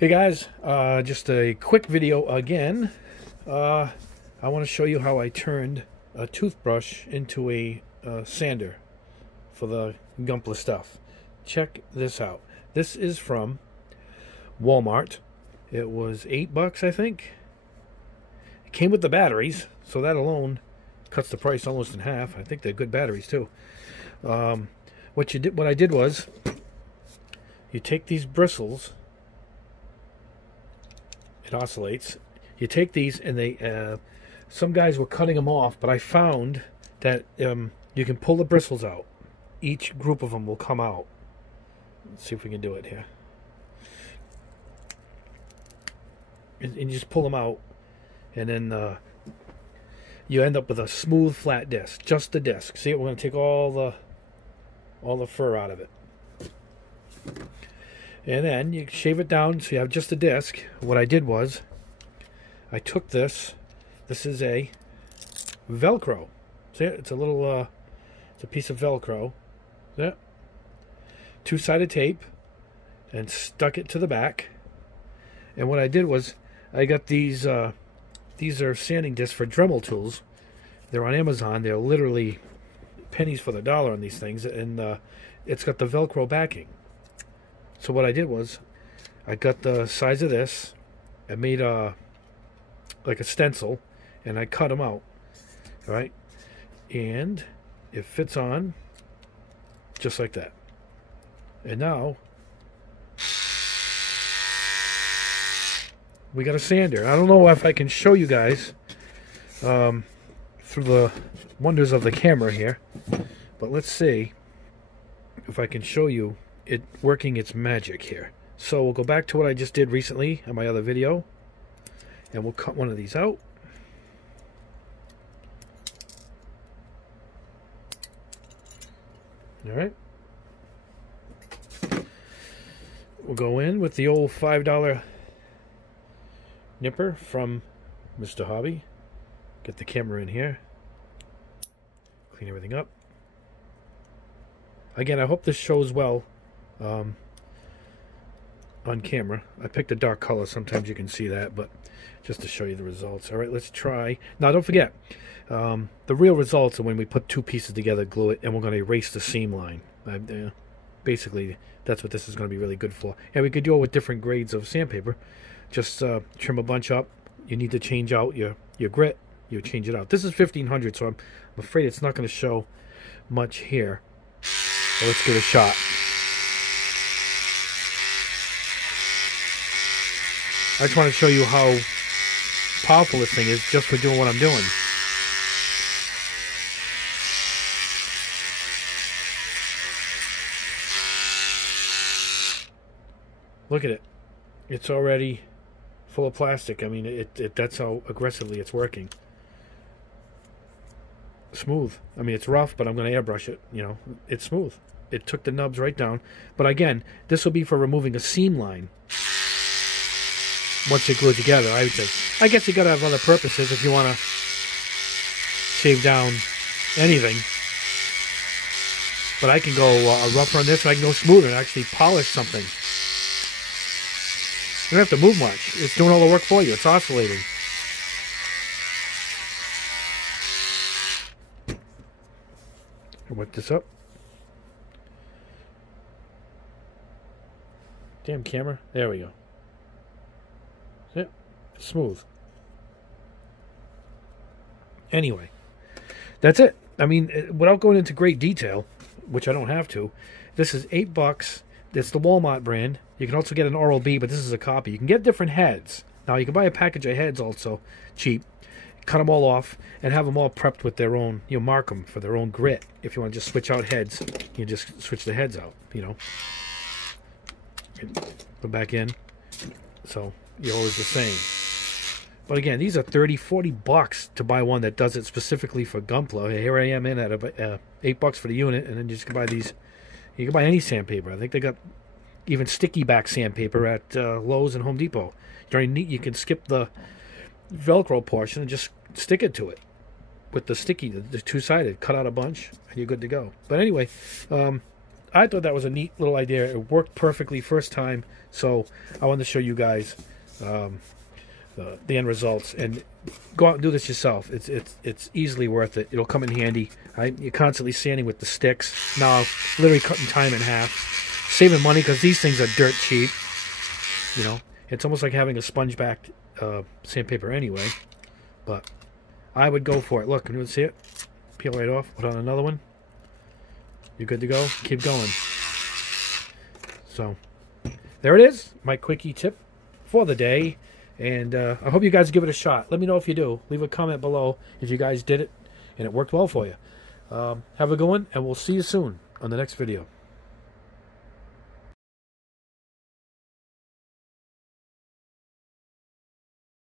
Hey guys, just a quick video again. I want to show you how I turned a toothbrush into a sander for the Gunpla stuff. Check this out. This is from Walmart. It was $8, I think. It came with the batteries, so that alone cuts the price almost in half. I think they're good batteries too. What I did was, you take these bristles. It oscillates. You take these, and they some guys were cutting them off, but I found that you can pull the bristles out. Each group of them will come out. Let's see if we can do it here. And you just pull them out, and then you end up with a smooth, flat disc. Just the disc. See, we're going to take all the fur out of it. And then you shave it down so you have just a disc. What I did was, I took this. This is a Velcro. See it? It's a little, it's a piece of Velcro. Yeah. Two-sided tape, and stuck it to the back. And what I did was, I got these are sanding discs for Dremel tools. They're on Amazon. They're literally pennies for the dollar on these things, and it's got the Velcro backing. So what I did was, I got the size of this, I made like a stencil, and I cut them out, right? And it fits on just like that. And now we got a sander. I don't know if I can show you guys through the wonders of the camera here, but let's see if I can show you it working its magic here. So we'll go back to what I just did recently on my other video, and we'll cut one of these out. Alright. We'll go in with the old $5 nipper from Mr. Hobby. Get the camera in here. Clean everything up. Again, I hope this shows well on camera. I picked a dark color. Sometimes you can see that, but just to show you the results. All right, let's try. Now, don't forget, the real results are when we put two pieces together, glue it, and we're going to erase the seam line. Basically, that's what this is going to be really good for. And we could do it with different grades of sandpaper. Just trim a bunch up. You need to change out your grit. You change it out. This is 1500, so I'm afraid it's not going to show much here. So let's give it a shot. I just want to show you how powerful this thing is just for doing what I'm doing. Look at it. It's already full of plastic. I mean, that's how aggressively it's working. Smooth. I mean, it's rough, but I'm going to airbrush it. You know, it's smooth. It took the nubs right down. But again, this will be for removing a seam line. Once they glue together, I would say. I guess you got to have other purposes if you want to shave down anything. But I can go rougher on this, or I can go smoother and actually polish something. You don't have to move much. It's doing all the work for you. It's oscillating. I'll wet this up. Damn camera. There we go. See it? It's smooth. Anyway, that's it. I mean, without going into great detail, which I don't have to, this is $8. It's the Walmart brand. You can also get an Oral-B, but this is a copy. You can get different heads. Now, you can buy a package of heads also, cheap. Cut them all off and have them all prepped with their own, you mark them for their own grit. If you want to just switch out heads, you just switch the heads out, you know. Go back in. So, you're always the same. But again, these are $30-40 to buy one that does it specifically for Gunpla. Here I am in at $8 for the unit, and then you just can buy these. You can buy any sandpaper. I think they got even sticky back sandpaper at Lowe's and Home Depot. Very neat. You can skip the Velcro portion and just stick it to it with the sticky, the two-sided. Cut out a bunch, and you're good to go. But anyway, I thought that was a neat little idea. It worked perfectly first time, so I wanted to show you guys the end results. And go out and do this yourself. It's easily worth it. It'll come in handy. You're constantly sanding with the sticks. Now, literally cutting time in half, saving money because these things are dirt cheap. You know, it's almost like having a sponge-backed sandpaper anyway. But I would go for it. Look, can you see it? Peel right off. Put on another one. You're good to go. Keep going. So, there it is. My quickie tip for the day. And I hope you guys give it a shot. Let me know if you do. Leave a comment below if you guys did it and it worked well for you. Have a good one, and we'll see you soon on the next video.